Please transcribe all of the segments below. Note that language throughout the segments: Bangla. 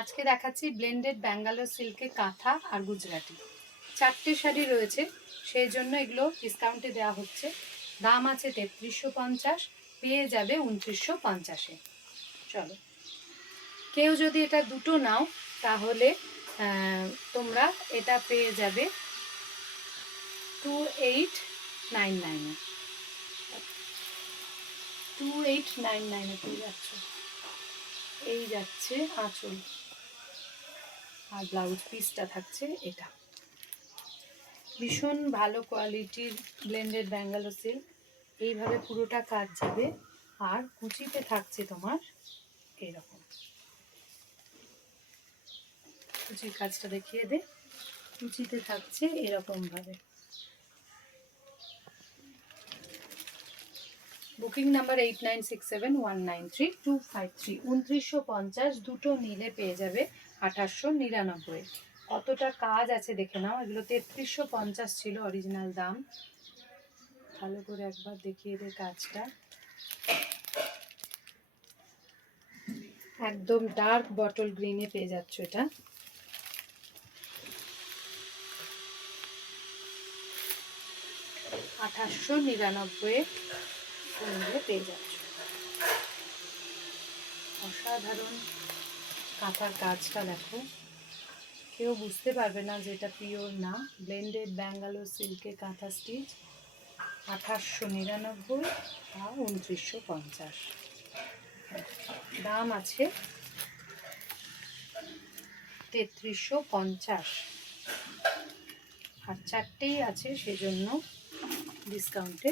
আজকে দেখাচ্ছি ব্লেন্ডেড ব্যাঙ্গালোর সিল্কে কাঁথা আর গুজরাটি। 4টে শাড়ি রয়েছে, সেই জন্য এগুলো ডিসকাউন্টে দেওয়া হচ্ছে। দাম আছে 3350, পেয়ে যাবে 2950-এ। চলো, কেউ যদি এটা দুটো নাও তাহলে তোমরা এটা পেয়ে যাবে 2899-এ। 2899-এ পেয়ে যাচ্ছ। এই যাচ্ছে আঁচল আর ব্লাউজ পিসটা থাকছে এটা। ভীষণ ভালো কোয়ালিটির ব্লেন্ডেড ব্যাঙ্গালোর সিল্ক। এইভাবে পুরোটা কাজ যাবে আর কুচিতে থাকছে তোমার এরকম। কুচির কাজটা দেখিয়ে দে। কুচিতে থাকছে এরকম ভাবে। Booking number 8967193253। 2950, দুটো নিলে পেয়ে যাবে 2899। কতটা কাজ আছে দেখে নাও। এগুলো 3350 ছিল অরিজিনাল দাম। ভালো করে একবার দেখিয়ে দে কাজটা। একদম ডার্ক বটল গ্রিনে পেয়ে যাচ্ছ এটা। $2899 পেয়ে যাচ্ছ। অসাধারণ কাঁথার কাজটা দেখো, কেউ বুঝতে পারবে না যে এটা পিওর না। ব্লেন্ডেড ব্যাঙ্গালোর সিল্কে কাঁথা স্টিচ 2899 আর 2950। দাম আছে 3350, আর 4টেই আছে, সেজন্য ডিসকাউন্টে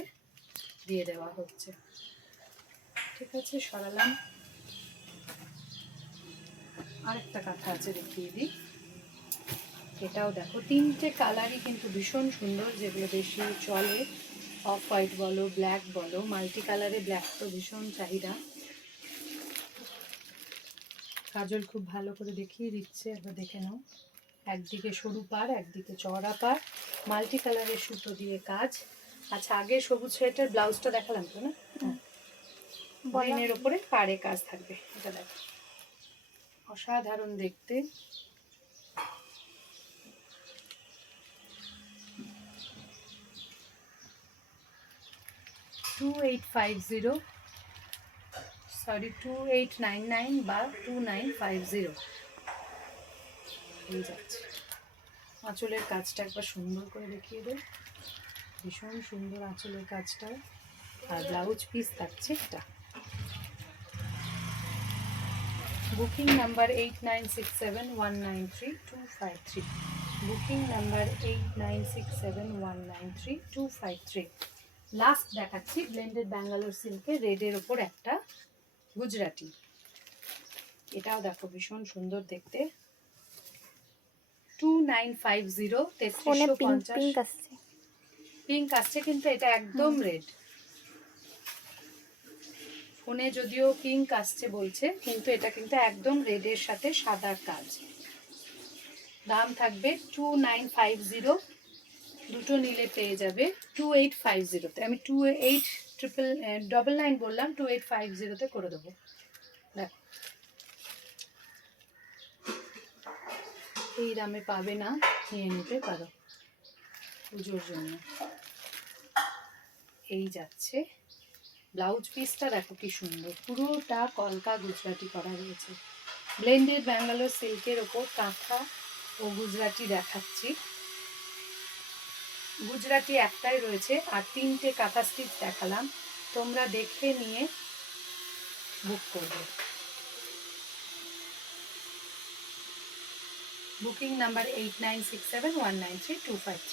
দিয়ে দেওয়া হচ্ছে। ঠিক আছে, সরালাম। আরেকটা কাঁথা আছে, দেখিয়ে দিই। এটাও দেখো, 3টে কালারই কিন্তু ভীষণ সুন্দর, যেগুলো বেশি চলে। অফ হোয়াইট বলো, ব্ল্যাক বলো, মাল্টি কালারে ব্ল্যাক তো ভীষণ চাহিদা। কাজল খুব ভালো করে দেখিয়ে দিচ্ছে, একবার দেখে নাও। একদিকে সরু পার, একদিকে চওড়া পার, মাল্টি কালারের সুতো দিয়ে কাজ। আচ্ছা, আগে সবুজ সোয়েটার ব্লাউজটা দেখালাম তো না? গ্রিনের ওপরে পাড়ে কাজ থাকবে। এটা দেখো, অসাধারণ দেখতে। সরি 2899 বা 2950 হয়ে যাচ্ছে। আঁচলের কাজটা একবার সুন্দর করে দেখিয়ে দেয়। ভীষণ সুন্দর আঁচলের কাজটা, আর ব্লাউজ পিস থাকছে এটা। Booking number 8967193253। Booking number 8967193253। Last দেখাচ্ছি ব্লেন্ডেড ব্যাঙ্গালোর সিল্কে রেডের ওপর একটা গুজরাটি। এটাও দেখো, ভীষণ সুন্দর দেখতে। 2950, 3350। পিঙ্ক আসছে, কিন্তু এটা একদম রেড। ফোনে যদিও পিঙ্ক আসছে বলছে, কিন্তু এটা কিন্তু একদম রেডের সাথে সাদা কাজ। দাম থাকবে 2950, দুটো নিলে পেয়ে যাবে 2850-তে। আমি 2899 বললাম, 2850-তে করে দেবো। দেখো, এই দামে পাবে না, নিয়ে নিতে পারো পুজোর জন্য। এই যাচ্ছে ব্লাউজ পিসটা, দেখো কি সুন্দর, পুরোটা কলকা গুজরাটি করা রয়েছে। ব্লেন্ডেড ব্যাঙ্গালোর সিল্কের ওপর কাঁথা ও গুজরাটি দেখাচ্ছি। গুজরাটি একটাই রয়েছে, আর 3টে কাঁথা স্টিচ দেখালাম। তোমরা দেখে নিয়ে বুক করবে। Booking number 8967193253।